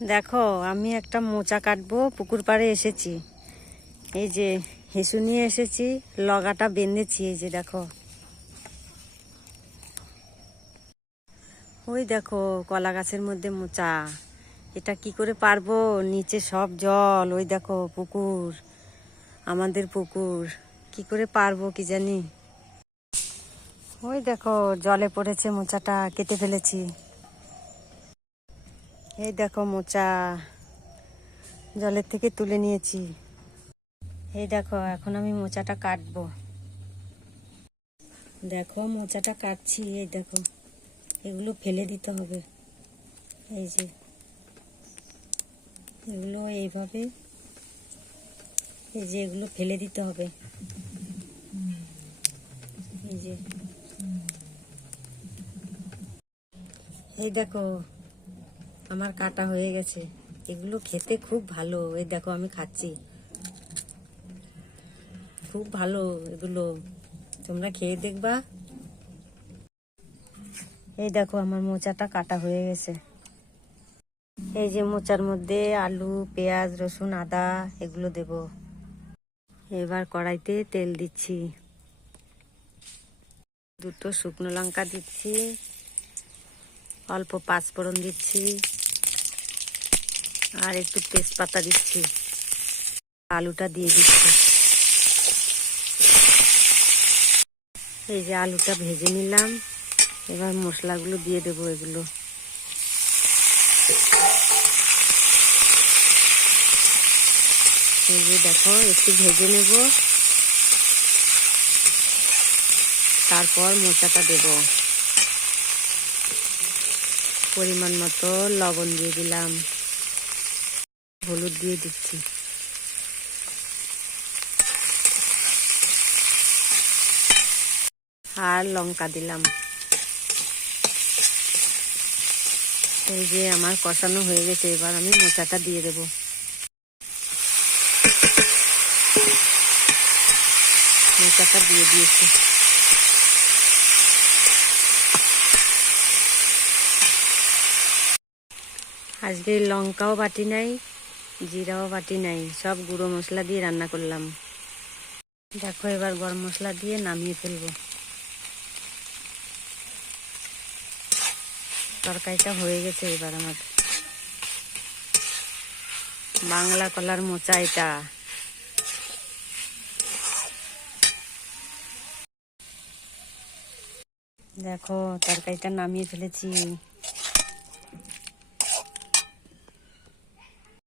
দেখো, আমি একটা মোচা কাটবো, পুকুর পাড়ে এসেছি। এই যে হেসু নিয়ে এসেছি, লগাটা বেঁধেছি, এই যে দেখো। ওই দেখো, কলা গাছের মধ্যে মোচা। এটা কি করে পারব? নিচে সব জল, ওই দেখো, পুকুর। আমাদের পুকুর। কি করে পারব কি জানি? ওই দেখো, জলে পড়েছে মোচাটা, কেটে ফেলেছি। এই দেখো মোচা জলের থেকে তুলে নিয়েছি। এই দেখো, এখন আমি মোচাটা কাটবো। দেখো, মোচাটা কাটছি, এই দেখো। এগুলো ফেলে দিতে হবে। এই যে, এগুলো এইভাবে, এই যে এগুলো ফেলে দিতে হবে। এই যে, এই দেখো আমার কাটা হয়ে গেছে। এগুলো খেতে খুব ভালো। এই দেখো, আমি খাচ্ছি। খুব ভালো এগুলো। তোমরা খেয়ে দেখবা। এই দেখো, আমার মোচাটা কাটা হয়ে গেছে। এই যে মোচার মধ্যে আলু, পেঁয়াজ, রসুন, আদা এগুলো দেব। এবার কড়াইতে তেল দিচ্ছি। দুটো শুকনো লঙ্কা দিচ্ছি। অল্প পাঁচফোড়ন দিচ্ছি। আর একটু তেজপাতা দিচ্ছি। আলুটা দিয়ে দিচ্ছি। এই যে আলুটা ভেজে নিলাম। এবার মশলাগুলো দিয়ে দেবো এগুলো। এই যে দেখো, একটু ভেজে নেব। তারপর মোচাটা দেব। পরিমাণ মতো লবণ দিয়ে দিলাম। হলুদ দিয়ে দিচ্ছি। আর লঙ্কা দিলাম। এই যে আমার কষানো হয়ে গেছে, এবার আমি মোচাটা দিয়ে দেব। মোচাটা দিয়ে দিয়েছি। আজকে লঙ্কাও বাটি নাই জিরাও বাটি নাই, সব গুঁড়ো মশলা দিয়ে রান্না করলাম। দেখো এবার গরম মশলা দিয়ে নামিয়ে ফেলব। তরকারিটা হয়ে গেছে এবার আমার। বাংলা কলার মোচা এটা। দেখো, তরকারিটা নামিয়ে ফেলেছি।